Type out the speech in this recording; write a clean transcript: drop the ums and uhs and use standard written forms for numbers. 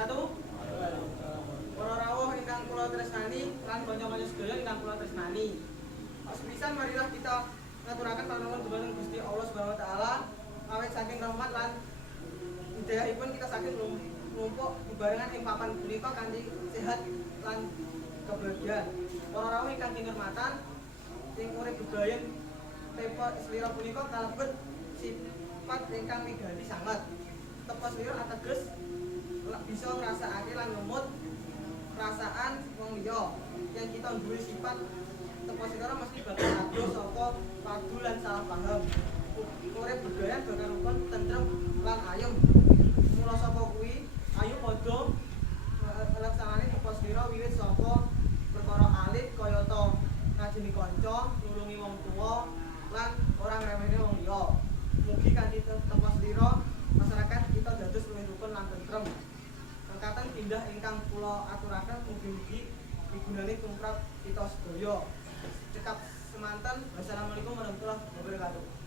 wabarakatuh. Para rawuh ingkang kula tresnani lan kanca-kanca sedaya ingkang kula tresnani. Sepisan marilah kita ngaturaken panuwun dhumateng Gusti Allah Subhanahu wa taala awit saking rahmat lan hidayahipun kita saking mlumpuk bebarengan ing papan punika kanthi sehat lan kebahagiaan. Para rawuh ingkang kinurmatan ing urip bebayan tepa slira punika kalebet sifat ingkang wigati sanget. Tepa slira ateges bisa ngrasakake lan ngemut perasaan wong liya. Yen kita duwe sifat tepa slira mesti bakal adoh saka padu lan salah paham. Urip bebayan bakal rukun, tentrem lan ayem. Mula saka kuwi ayo padha nglaksanani tepa slira wiwit saka perkara alit kayata ngajeni kanca, nulungi wong tuwa lan ora ngremehne wong liya. Mugi kanthi tepa slira masyarakat kita dados luwih rukun lan tentrem. Mekaten pindah ingkang kula aturaken mugi-mugi migunani tumrap kita sedaya. Cekap semanten. Wassalamualaikum warahmatullahi wabarakatuh.